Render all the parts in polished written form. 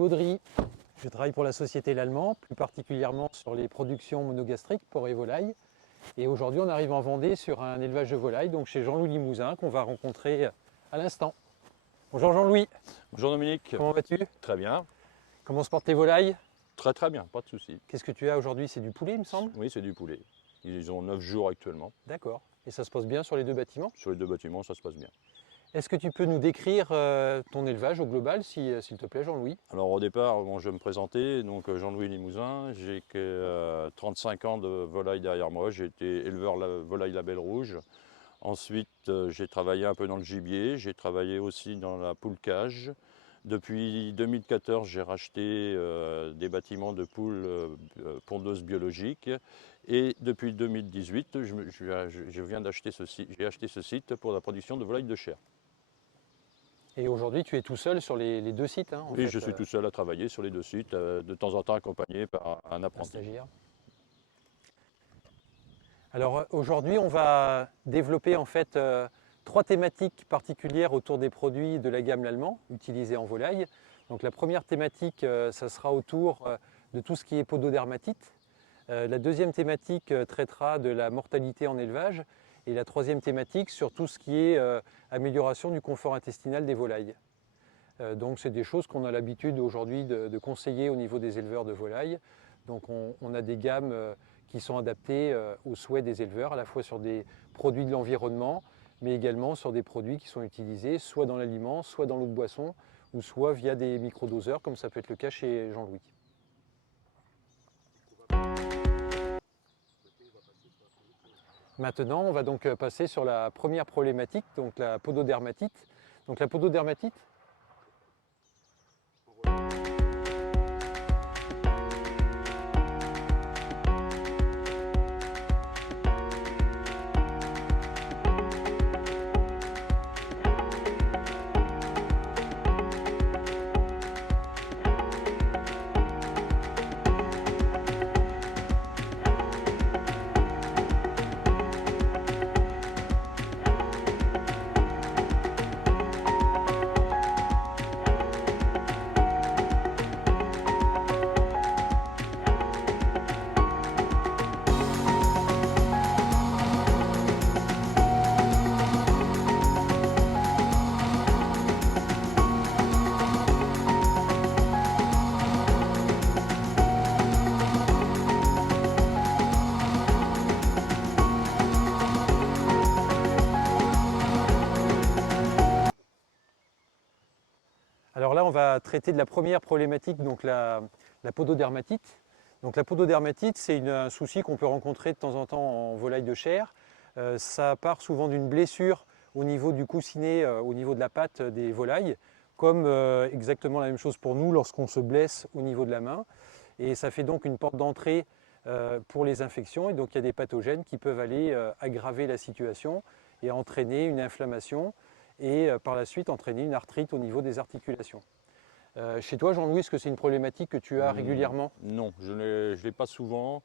Baudry. Je travaille pour la société L'Allemand, plus particulièrement sur les productions monogastriques pour les volailles. Et aujourd'hui, on arrive en Vendée sur un élevage de volailles, donc chez Jean-Louis Limousin, qu'on va rencontrer à l'instant. Bonjour Jean-Louis. Bonjour Dominique. Comment vas-tu? Très bien. Comment se portent tes volailles? Très très bien, pas de souci. Qu'est-ce que tu as aujourd'hui? C'est du poulet, il me semble? Oui, c'est du poulet. Ils ont 9 jours actuellement. D'accord. Et ça se passe bien sur les deux bâtiments? Sur les deux bâtiments, ça se passe bien. Est-ce que tu peux nous décrire ton élevage au global, s'il te plaît, Jean-Louis? Alors au départ, bon, je vais me présenter, donc Jean-Louis Limousin, j'ai 35 ans de volailles derrière moi, j'ai été éleveur volaille label rouge. Ensuite, j'ai travaillé un peu dans le gibier, j'ai travaillé aussi dans la poule cage. Depuis 2014, j'ai racheté des bâtiments de poules pondeuses biologiques. Et depuis 2018, je viens d'acheter j'ai acheté ce site pour la production de volailles de chair. Et aujourd'hui, tu es tout seul sur les deux sites, hein, en Oui, fait, je suis tout seul à travailler sur les deux sites, de temps en temps accompagné par un un apprenti. stagiaire. Alors aujourd'hui, on va développer en fait trois thématiques particulières autour des produits de la gamme L'Allemand utilisés en volaille. Donc la première thématique, ça sera autour de tout ce qui est pododermatite. La deuxième thématique traitera de la mortalité en élevage. Et la troisième thématique sur tout ce qui est amélioration du confort intestinal des volailles. Donc c'est des choses qu'on a l'habitude aujourd'hui de conseiller au niveau des éleveurs de volailles. Donc on a des gammes qui sont adaptées aux souhaits des éleveurs, à la fois sur des produits de l'environnement, mais également sur des produits qui sont utilisés soit dans l'aliment, soit dans l'eau de boisson, ou soit via des microdoseurs, comme ça peut être le cas chez Jean-Louis. Maintenant, on va donc passer sur la première problématique, donc la pododermatite. Donc la pododermatite, alors là, on va traiter de la première problématique, donc la pododermatite. Donc la pododermatite, c'est un souci qu'on peut rencontrer de temps en temps en volaille de chair. Ça part souvent d'une blessure au niveau du coussinet, au niveau de la patte des volailles, comme exactement la même chose pour nous lorsqu'on se blesse au niveau de la main. Et ça fait donc une porte d'entrée pour les infections. Et donc il y a des pathogènes qui peuvent aller aggraver la situation et entraîner une inflammation et par la suite entraîner une arthrite au niveau des articulations. Chez toi, Jean-Louis, est-ce que c'est une problématique que tu as régulièrement? Non, je ne l'ai pas souvent.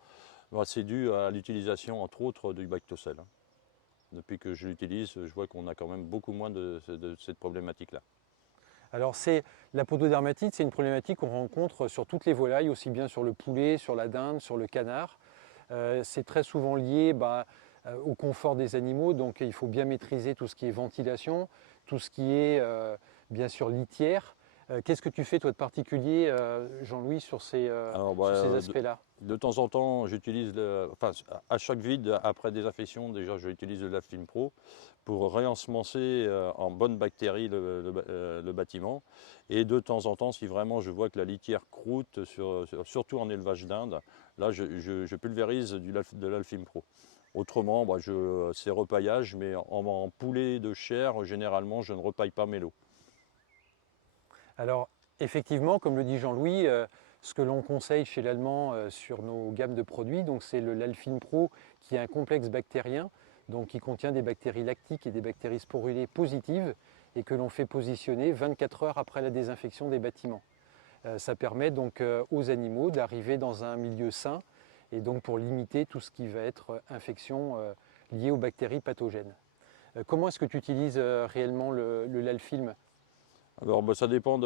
C'est dû à l'utilisation, entre autres, du Bactocell. Depuis que je l'utilise, je vois qu'on a quand même beaucoup moins de cette problématique-là. Alors la pododermatite, c'est une problématique qu'on rencontre sur toutes les volailles, aussi bien sur le poulet, sur la dinde, sur le canard. C'est très souvent lié au confort des animaux, donc il faut bien maîtriser tout ce qui est ventilation, tout ce qui est bien sûr litière. Qu'est-ce que tu fais toi de particulier, Jean-Louis, sur ces aspects-là? De temps en temps, j'utilise, à chaque vide, après désinfection, déjà j'utilise le Lave-Film Pro pour réensemencer en bonnes bactéries le bâtiment. Et de temps en temps, si vraiment je vois que la litière croûte, surtout en élevage d'Inde, là je pulvérise de l'Alfim Pro. Autrement, c'est repaillage, mais en poulet de chair, généralement, je ne repaille pas mes lots. Alors, effectivement, comme le dit Jean-Louis, ce que l'on conseille chez l'Allemand sur nos gammes de produits, c'est l'Alfim Pro qui est un complexe bactérien, donc qui contient des bactéries lactiques et des bactéries sporulées positives et que l'on fait positionner 24 heures après la désinfection des bâtiments. Ça permet donc aux animaux d'arriver dans un milieu sain et donc pour limiter tout ce qui va être infection liée aux bactéries pathogènes. Comment est-ce que tu utilises réellement l'Alfim? Alors ça dépend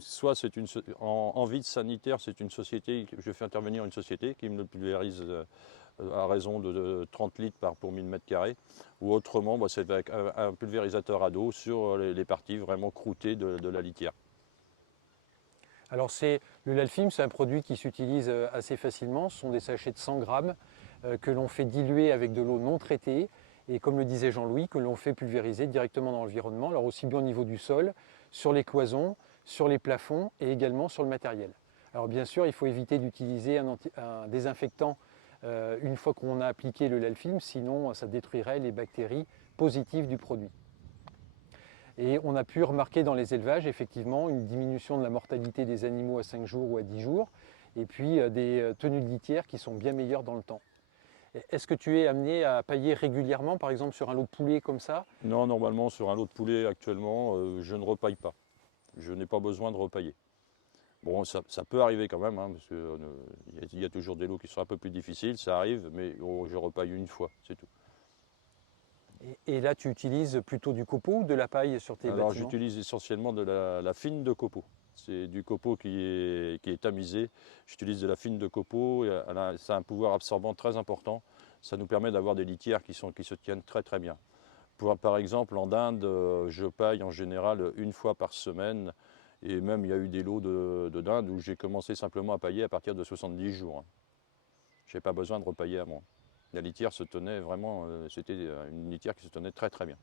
soit c'est en vide sanitaire, c'est une société, je fais intervenir une société qui me le pulvérise à raison de 30 litres pour 1000 m², ou autrement c'est avec un pulvérisateur à dos sur les parties vraiment croûtées de la litière. Alors le Lalfim, c'est un produit qui s'utilise assez facilement. Ce sont des sachets de 100 grammes que l'on fait diluer avec de l'eau non traitée et, comme le disait Jean-Louis, que l'on fait pulvériser directement dans l'environnement, alors aussi bien au niveau du sol, sur les cloisons, sur les plafonds et également sur le matériel. Alors bien sûr, il faut éviter d'utiliser un désinfectant une fois qu'on a appliqué le Lalfim, sinon ça détruirait les bactéries positives du produit. Et on a pu remarquer dans les élevages effectivement une diminution de la mortalité des animaux à 5 jours ou à 10 jours, et puis des tenues de litière qui sont bien meilleures dans le temps. Est-ce que tu es amené à pailler régulièrement, par exemple sur un lot de poulet comme ça? Non, normalement sur un lot de poulet actuellement, je ne repaille pas. Je n'ai pas besoin de repailler. Bon, ça peut arriver quand même, hein, parce qu'il y a toujours des lots qui sont un peu plus difficiles, ça arrive, mais je repaille une fois, c'est tout. Et là, tu utilises plutôt du copeau ou de la paille sur tes bâtiments? Alors j'utilise essentiellement de la fine de copeaux. C'est du copeau qui est tamisé. J'utilise de la fine de copeau, et ça a un pouvoir absorbant très important. Ça nous permet d'avoir des litières qui se tiennent très très bien. Par exemple, en Inde, je paille en général une fois par semaine. Et même il y a eu des lots de dinde où j'ai commencé simplement à pailler à partir de 70 jours. Je n'ai pas besoin de repailler à moi. La litière se tenait vraiment, c'était une litière qui se tenait très très bien.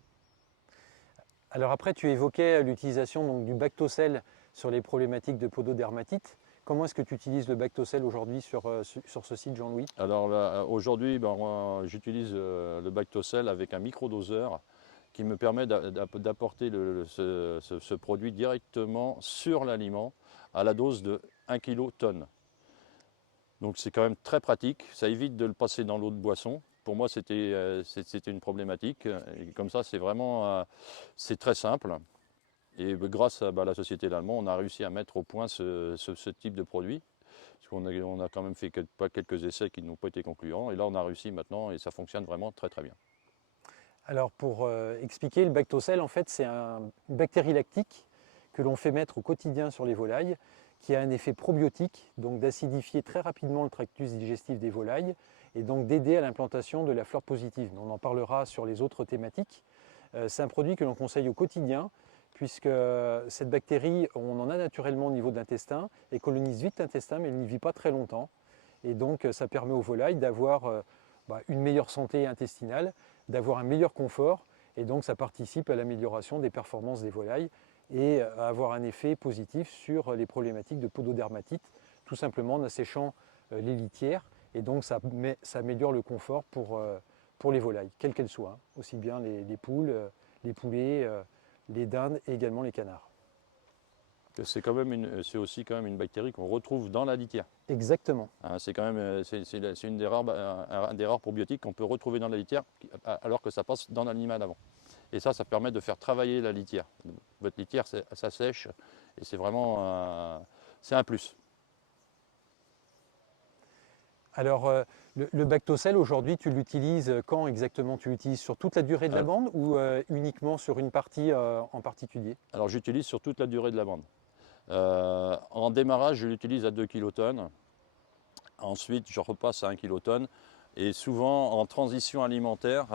Alors après, tu évoquais l'utilisation du Bactocell sur les problématiques de pododermatite. Comment est-ce que tu utilises le Bactocell aujourd'hui sur ce site, Jean-Louis? Alors aujourd'hui, j'utilise le Bactocell avec un microdoseur qui me permet d'apporter ce produit directement sur l'aliment à la dose de 1 kg/tonne. Donc c'est quand même très pratique, ça évite de le passer dans l'eau de boisson. Pour moi c'était une problématique, et comme ça c'est très simple. Et grâce à la société Lallement, on a réussi à mettre au point ce type de produit. Parce qu'on a quand même fait quelques essais qui n'ont pas été concluants. Et là on a réussi maintenant et ça fonctionne vraiment très très bien. Alors pour expliquer, le Bactocell en fait c'est une bactérie lactique que l'on fait mettre au quotidien sur les volailles, qui a un effet probiotique, donc d'acidifier très rapidement le tractus digestif des volailles et donc d'aider à l'implantation de la flore positive. On en parlera sur les autres thématiques. C'est un produit que l'on conseille au quotidien puisque cette bactérie, on en a naturellement au niveau de l'intestin et colonise vite l'intestin, mais elle n'y vit pas très longtemps. Et donc ça permet aux volailles d'avoir une meilleure santé intestinale, d'avoir un meilleur confort, et donc ça participe à l'amélioration des performances des volailles et à avoir un effet positif sur les problématiques de pododermatite, tout simplement en asséchant les litières, et donc ça améliore le confort pour les volailles, quelles qu'elles soient, hein, aussi bien les poules, les poulets, les dindes et également les canards. C'est aussi quand même une bactérie qu'on retrouve dans la litière. Exactement. Hein, c'est une des rares probiotiques qu'on peut retrouver dans la litière alors que ça passe dans l'animal avant. Et ça permet de faire travailler la litière. Votre litière, ça sèche et c'est vraiment c'est un plus. Alors, le Bactocell, aujourd'hui, tu l'utilises quand exactement? Tu l'utilises sur toute la durée de la bande ou uniquement sur une partie en particulier? Alors, j'utilise sur toute la durée de la bande. En démarrage, je l'utilise à 2 kilotonnes. Ensuite, je repasse à 1 kilotonne. Et souvent, en transition alimentaire,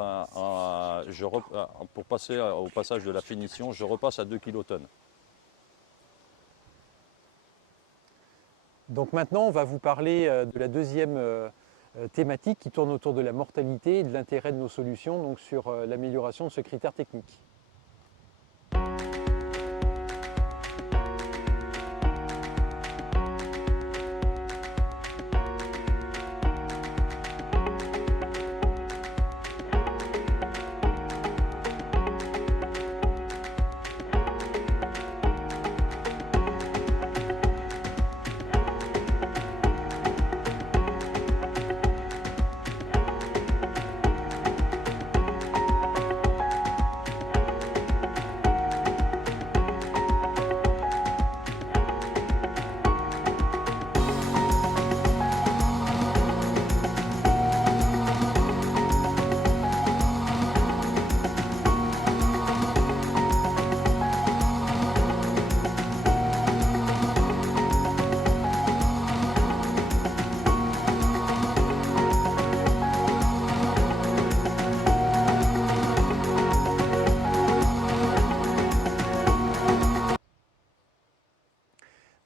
pour passer au passage de la finition, je repasse à 2 kilotonnes. Donc maintenant, on va vous parler de la deuxième thématique qui tourne autour de la mortalité et de l'intérêt de nos solutions, donc sur l'amélioration de ce critère technique.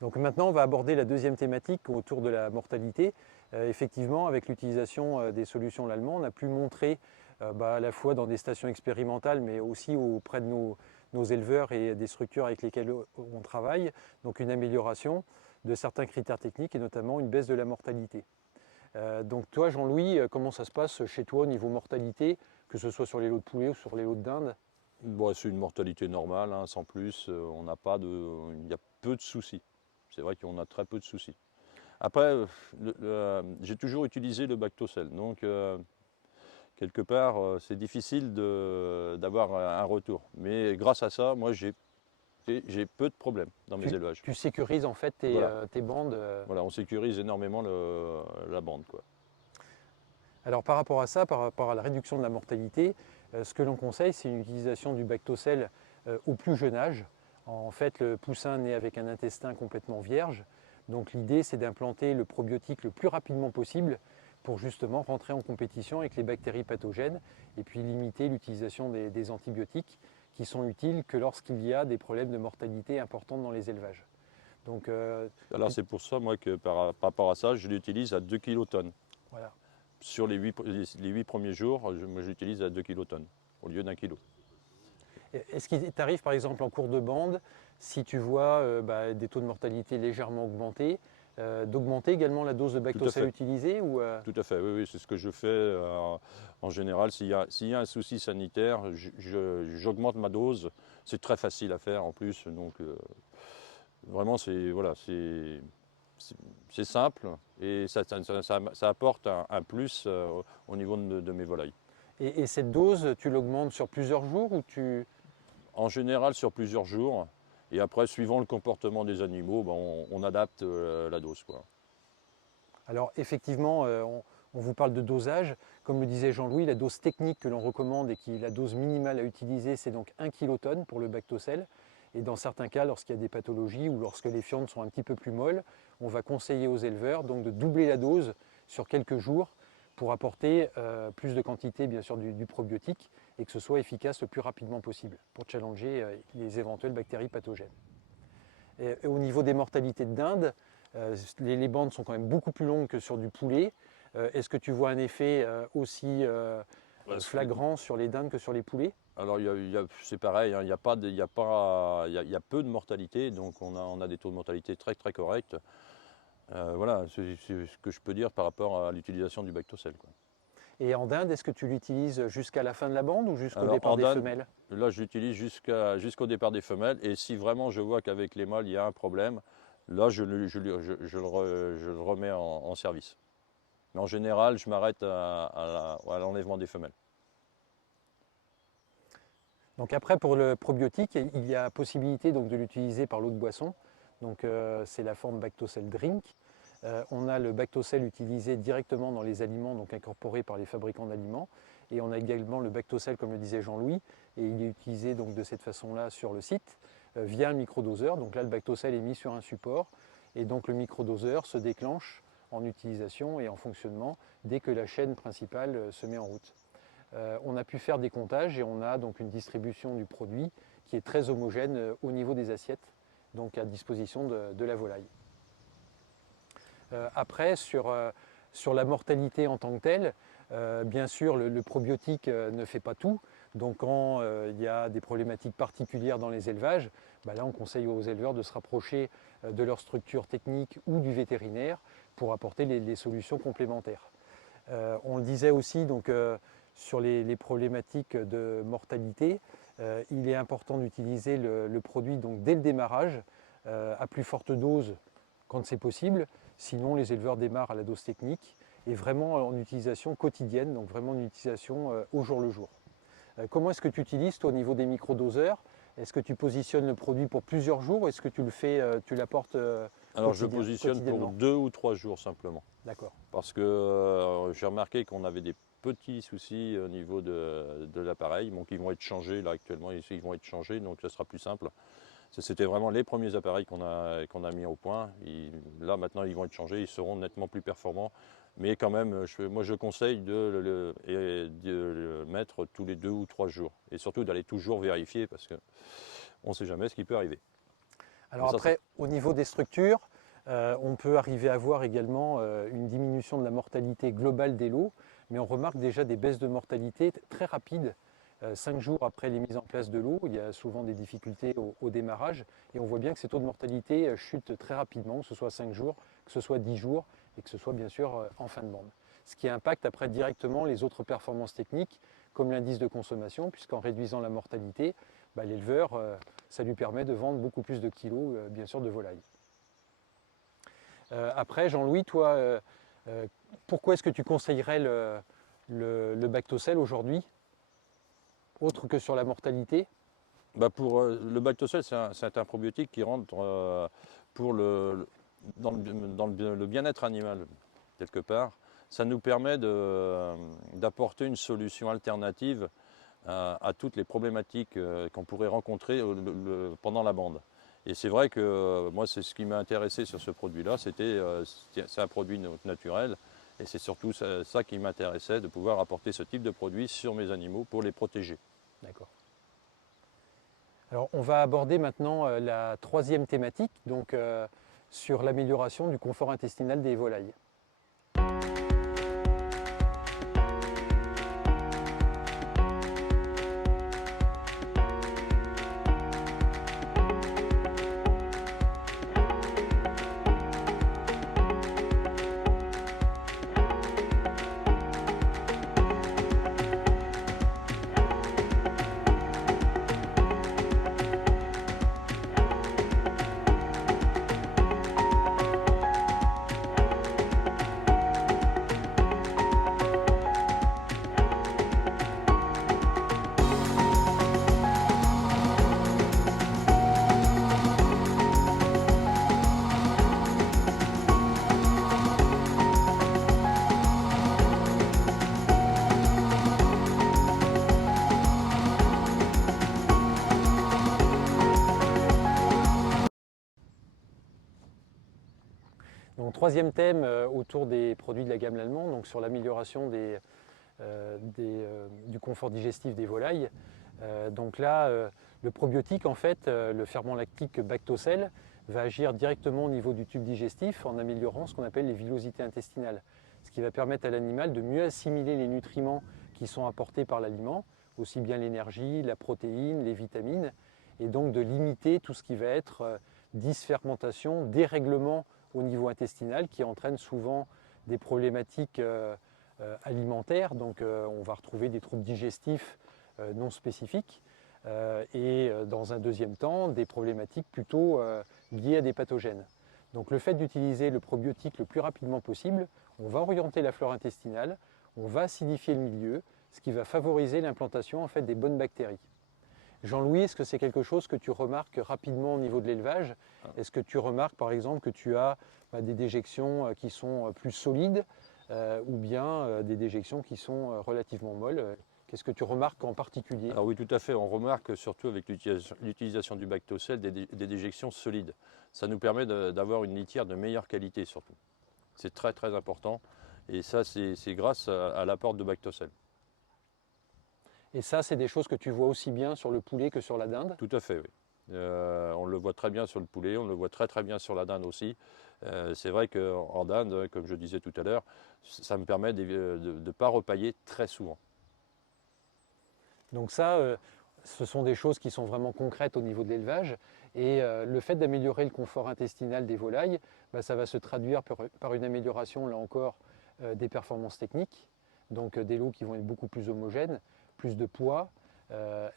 Donc maintenant, on va aborder la deuxième thématique autour de la mortalité. Effectivement, avec l'utilisation des solutions Lallemand, on a pu montrer à la fois dans des stations expérimentales, mais aussi auprès de nos éleveurs et des structures avec lesquelles on travaille, donc une amélioration de certains critères techniques et notamment une baisse de la mortalité. Donc toi, Jean-Louis, comment ça se passe chez toi au niveau mortalité, que ce soit sur les lots de poulet ou sur les lots de dinde? Bon, c'est une mortalité normale, hein, sans plus. On n'a pas de, il y a peu de soucis. C'est vrai qu'on a très peu de soucis. Après, j'ai toujours utilisé le Bactocell, donc quelque part, c'est difficile d'avoir un retour. Mais grâce à ça, moi, j'ai peu de problèmes dans mes élevages. Tu sécurises en fait tes, Voilà. tes bandes. Voilà, on sécurise énormément la bande, quoi. Alors par rapport à ça, par rapport à la réduction de la mortalité, ce que l'on conseille, c'est une utilisation du Bactocell au plus jeune âge. En fait, le poussin naît avec un intestin complètement vierge. Donc l'idée, c'est d'implanter le probiotique le plus rapidement possible pour justement rentrer en compétition avec les bactéries pathogènes et puis limiter l'utilisation des antibiotiques qui sont utiles que lorsqu'il y a des problèmes de mortalité importants dans les élevages. Donc, Alors c'est pour ça, moi, que par rapport à ça, je l'utilise à 2 kilotonnes. voilà. Sur les 8 premiers jours, moi, j'utilise à 2 kilotonnes au lieu d'1 kilo. Est-ce qu'il t'arrive par exemple en cours de bande, si tu vois des taux de mortalité légèrement augmentés, d'augmenter également la dose de Bactocell utilisée ou, Tout à fait, oui, oui, c'est ce que je fais en général. S'il y a un souci sanitaire, j'augmente ma dose. C'est très facile à faire en plus, donc vraiment voilà, c'est simple et ça apporte un plus au niveau de mes volailles. et cette dose, tu l'augmentes sur plusieurs jours ou tu... En général sur plusieurs jours, et après suivant le comportement des animaux, ben, on adapte la dose, quoi. Alors effectivement, on vous parle de dosage. Comme le disait Jean-Louis, la dose technique que l'on recommande et qui est la dose minimale à utiliser, c'est donc 1 kilotonne pour le Bactocell. Et dans certains cas, lorsqu'il y a des pathologies ou lorsque les fientes sont un petit peu plus molles, on va conseiller aux éleveurs donc de doubler la dose sur quelques jours pour apporter plus de quantité bien sûr du probiotique et que ce soit efficace le plus rapidement possible pour challenger les éventuelles bactéries pathogènes. Et au niveau des mortalités de dinde, les bandes sont quand même beaucoup plus longues que sur du poulet. Est-ce que tu vois un effet aussi flagrant sur les dindes que sur les poulets? Alors c'est pareil, hein, il y a peu de mortalité, donc on a des taux de mortalité très très corrects. Voilà, c'est ce que je peux dire par rapport à l'utilisation du Bactocell, quoi. Et en dinde, est-ce que tu l'utilises jusqu'à la fin de la bande ou jusqu'au Alors départ en des dinde, femelles? là je l'utilise jusqu'au départ des femelles, et si vraiment je vois qu'avec les mâles il y a un problème, là je le remets en service. Mais en général, je m'arrête à l'enlèvement des femelles. Donc après, pour le probiotique, il y a possibilité donc, de l'utiliser par l'eau de boisson. Donc c'est la forme Bactocell Drink. On a le Bactocell utilisé directement dans les aliments, donc incorporé par les fabricants d'aliments. Et on a également le Bactocell, comme le disait Jean-Louis, et il est utilisé donc de cette façon-là sur le site, via un microdoseur. Donc là, le Bactocell est mis sur un support, et donc le microdoseur se déclenche en utilisation et en fonctionnement dès que la chaîne principale se met en route. On a pu faire des comptages et on a donc une distribution du produit qui est très homogène au niveau des assiettes, donc à disposition de la volaille. Après, sur la mortalité en tant que telle, bien sûr, le probiotique ne fait pas tout. Donc quand il y a des problématiques particulières dans les élevages, là on conseille aux éleveurs de se rapprocher de leur structure technique ou du vétérinaire pour apporter les solutions complémentaires. On le disait aussi donc, sur les problématiques de mortalité, il est important d'utiliser le produit donc, dès le démarrage, à plus forte dose quand c'est possible. Sinon, les éleveurs démarrent à la dose technique et vraiment en utilisation quotidienne, donc vraiment en utilisation au jour le jour. Comment est-ce que tu utilises toi, au niveau des microdoseurs? Est-ce que tu positionnes le produit pour plusieurs jours ou est-ce que tu le fais, tu l'apportes Alors je positionne pour 2 ou 3 jours simplement. D'accord. Parce que j'ai remarqué qu'on avait des petits soucis au niveau de l'appareil, donc ils vont être changés là actuellement, ils vont être changés, donc ça sera plus simple. C'était vraiment les premiers appareils qu'on a mis au point. Là maintenant ils vont être changés, ils seront nettement plus performants. Mais quand même, moi je conseille de le mettre tous les 2 ou 3 jours. Et surtout d'aller toujours vérifier parce qu'on ne sait jamais ce qui peut arriver. Alors Ça, après, au niveau des structures, on peut arriver à voir également une diminution de la mortalité globale des lots, mais on remarque déjà des baisses de mortalité très rapides. 5 jours après les mises en place de l'eau, il y a souvent des difficultés au démarrage et on voit bien que ces taux de mortalité chutent très rapidement, que ce soit 5 jours, que ce soit 10 jours et que ce soit bien sûr en fin de bande. Ce qui impacte après directement les autres performances techniques comme l'indice de consommation, puisqu'en réduisant la mortalité, l'éleveur, ça lui permet de vendre beaucoup plus de kilos bien sûr de volailles. Après, Jean-Louis, toi, pourquoi est-ce que tu conseillerais le Bactocell aujourd'hui, autre que sur la mortalité? Le Bactocell, c'est un probiotique qui rentre dans le bien-être animal, quelque part. Ça nous permet d'apporter une solution alternative à toutes les problématiques qu'on pourrait rencontrer pendant la bande. Et c'est vrai que moi, c'est ce qui m'a intéressé sur ce produit-là, c'est un produit naturel, et c'est surtout ça qui m'intéressait, de pouvoir apporter ce type de produit sur mes animaux pour les protéger. D'accord. Alors, on va aborder maintenant la troisième thématique, donc sur l'amélioration du confort intestinal des volailles. Donc, troisième thème autour des produits de la gamme L'Allemand, donc sur l'amélioration du confort digestif des volailles. Donc là, le probiotique, en fait, le ferment lactique Bactocell, va agir directement au niveau du tube digestif en améliorant ce qu'on appelle les villosités intestinales, ce qui va permettre à l'animal de mieux assimiler les nutriments qui sont apportés par l'aliment, aussi bien l'énergie, la protéine, les vitamines, et donc de limiter tout ce qui va être dysfermentation, dérèglement au niveau intestinal qui entraîne souvent des problématiques alimentaires. Donc on va retrouver des troubles digestifs non spécifiques et dans un deuxième temps des problématiques plutôt liées à des pathogènes. Donc le fait d'utiliser le probiotique le plus rapidement possible, on va orienter la flore intestinale, on va acidifier le milieu, ce qui va favoriser l'implantation en fait, des bonnes bactéries. Jean-Louis, est-ce que c'est quelque chose que tu remarques rapidement au niveau de l'élevage? Est-ce que tu remarques par exemple que tu as des déjections qui sont plus solides ou bien des déjections qui sont relativement molles? Qu'est-ce que tu remarques en particulier? Alors oui, tout à fait. On remarque surtout avec l'utilisation du Bactocell des déjections solides. Ça nous permet d'avoir une litière de meilleure qualité surtout. C'est très très important et ça c'est grâce à l'apport de Bactocell. Et ça, c'est des choses que tu vois aussi bien sur le poulet que sur la dinde? Tout à fait, oui. On le voit très bien sur le poulet, on le voit très très bien sur la dinde aussi. C'est vrai qu'en dinde, comme je disais tout à l'heure, ça me permet de ne pas repailler très souvent. Donc ça, ce sont des choses qui sont vraiment concrètes au niveau de l'élevage. Et le fait d'améliorer le confort intestinal des volailles, ça va se traduire par une amélioration, là encore, des performances techniques. Donc des lots qui vont être beaucoup plus homogènes, plus de poids,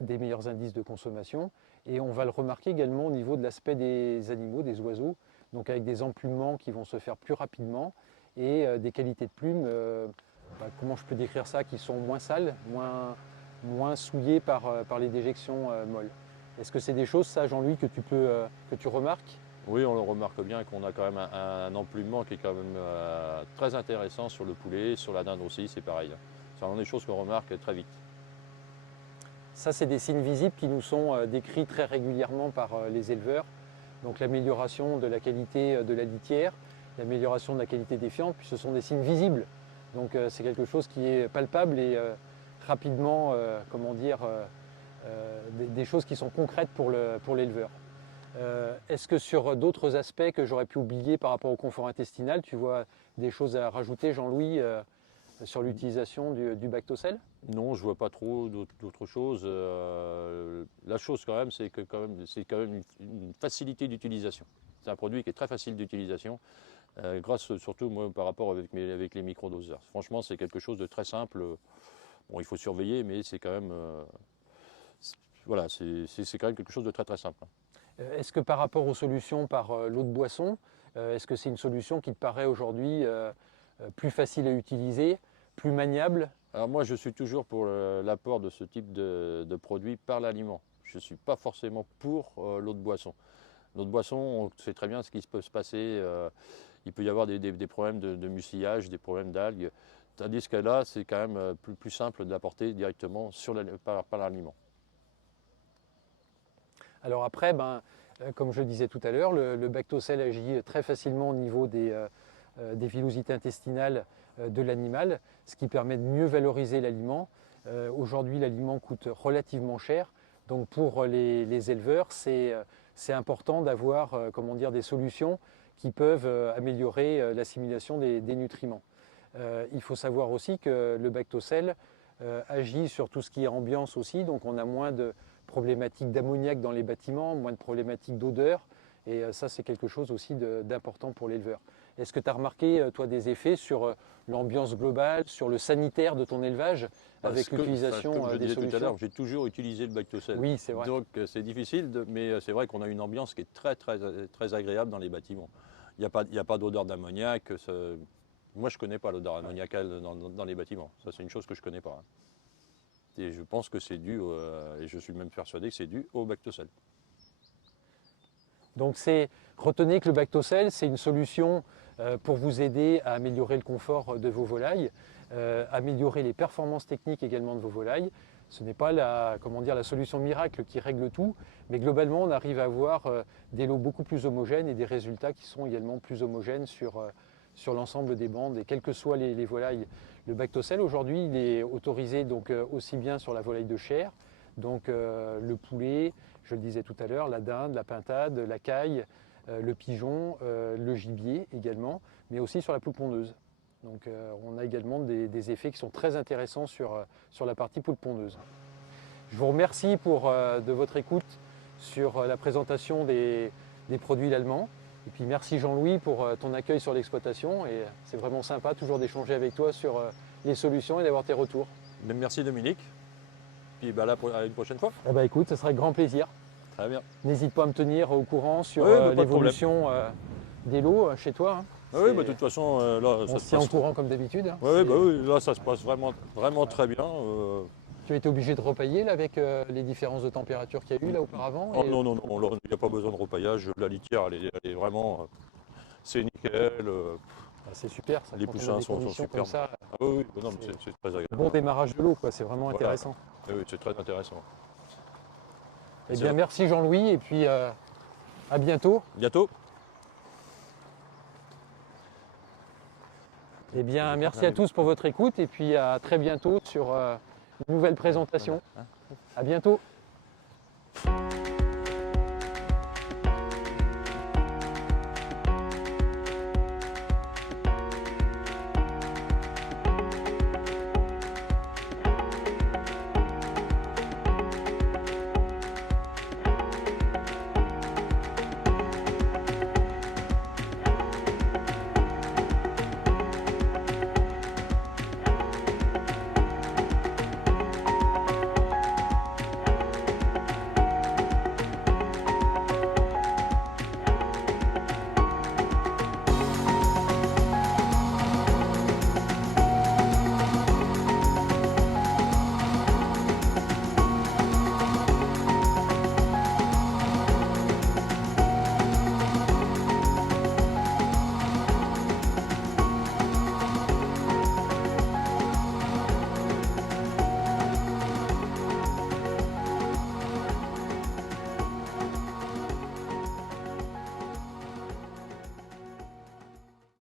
des meilleurs indices de consommation. Et on va le remarquer également au niveau de l'aspect des animaux, des oiseaux, donc avec des empluements qui vont se faire plus rapidement et des qualités de plumes, comment je peux décrire ça, qui sont moins sales, moins souillées par les déjections molles. Est-ce que c'est des choses, ça, Jean-Louis, que tu remarques? Oui, on le remarque bien qu'on a quand même un emplument qui est quand même très intéressant sur le poulet, sur la dinde aussi, c'est pareil. C'est vraiment des choses qu'on remarque très vite. Ça, c'est des signes visibles qui nous sont décrits très régulièrement par les éleveurs. Donc l'amélioration de la qualité de la litière, l'amélioration de la qualité des fientes, puis ce sont des signes visibles. Donc c'est quelque chose qui est palpable et rapidement, des choses qui sont concrètes pour l'éleveur. Est-ce que sur d'autres aspects que j'aurais pu oublier par rapport au confort intestinal, tu vois des choses à rajouter, Jean-Louis, sur l'utilisation du Bactocell? Non, je vois pas trop d'autres choses. La chose quand même, c'est que c'est quand même une facilité d'utilisation. C'est un produit qui est très facile d'utilisation, grâce surtout moi par rapport avec les microdoseurs. Franchement, c'est quelque chose de très simple. Bon, il faut surveiller, mais c'est quand même, voilà, c'est quand même quelque chose de très très simple. Est-ce que par rapport aux solutions par l'eau de boisson, est-ce que c'est une solution qui te paraît aujourd'hui plus facile à utiliser, plus maniable? Alors moi, je suis toujours pour l'apport de ce type de produit par l'aliment. Je ne suis pas forcément pour l'eau de boisson. L'eau de boisson, on sait très bien ce qui peut se passer. Il peut y avoir des problèmes de mucillage, des problèmes d'algues. Tandis que là, c'est quand même plus simple de l'apporter directement par l'aliment. Alors après, comme je le disais tout à l'heure, le Bactocell agit très facilement au niveau des villosités intestinales de l'animal, ce qui permet de mieux valoriser l'aliment. Aujourd'hui, l'aliment coûte relativement cher, donc pour les éleveurs, c'est important d'avoir des solutions qui peuvent améliorer l'assimilation des nutriments. Il faut savoir aussi que le Bactocell agit sur tout ce qui est ambiance aussi, donc on a moins de problématiques d'ammoniac dans les bâtiments, moins de problématiques d'odeur, et ça c'est quelque chose aussi d'important pour l'éleveur. Est-ce que tu as remarqué, toi, des effets sur l'ambiance globale, sur le sanitaire de ton élevage, avec l'utilisation des Comme je disais tout à l'heure, solutions? j'ai toujours utilisé le Bactocell. Oui, c'est vrai. Donc c'est difficile, mais c'est vrai qu'on a une ambiance qui est très agréable dans les bâtiments. Il n'y a pas d'odeur d'ammoniac. Moi, je ne connais pas l'odeur ammoniacale dans les bâtiments. Ça, c'est une chose que je ne connais pas. Et je pense que c'est dû, et je suis même persuadé que c'est dû au Bactocell. Donc retenez que le Bactocell, c'est une solution pour vous aider à améliorer le confort de vos volailles, améliorer les performances techniques également de vos volailles. Ce n'est pas la solution miracle qui règle tout, mais globalement, on arrive à avoir des lots beaucoup plus homogènes et des résultats qui sont également plus homogènes sur l'ensemble des bandes, et quelles que soient les volailles. Le Bactocell, aujourd'hui, il est autorisé donc, aussi bien sur la volaille de chair, donc le poulet, je le disais tout à l'heure, la dinde, la pintade, la caille, le pigeon, le gibier également, mais aussi sur la poule pondeuse. Donc on a également des effets qui sont très intéressants sur la partie poule pondeuse. Je vous remercie de votre écoute sur la présentation des produits Lallemand. Et puis merci Jean-Louis pour ton accueil sur l'exploitation. Et c'est vraiment sympa toujours d'échanger avec toi sur les solutions et d'avoir tes retours. Merci Dominique. Puis là, à une prochaine fois. Eh ben, écoute, ce sera avec grand plaisir. Très bien. N'hésite pas à me tenir au courant sur l'évolution des lots chez toi. Hein. Oui, de toute façon, là, on se tient au courant comme d'habitude. Hein. Oui, là, ça se passe vraiment très bien. Tu as été obligé de repailler là, avec les différences de température qu'il y a eu là auparavant? Oh, non, il n'y a pas besoin de repaillage. La litière, elle est vraiment, c'est nickel. C'est super, ça. Les poussins sont super. Ça, oui, c'est très agréable. Bon démarrage de l'eau, c'est vraiment intéressant. Oui, c'est très intéressant. Eh bien, merci Jean-Louis, et puis à bientôt. Bientôt. Eh bien, merci à tous pour votre écoute, et puis à très bientôt sur une nouvelle présentation. À bientôt.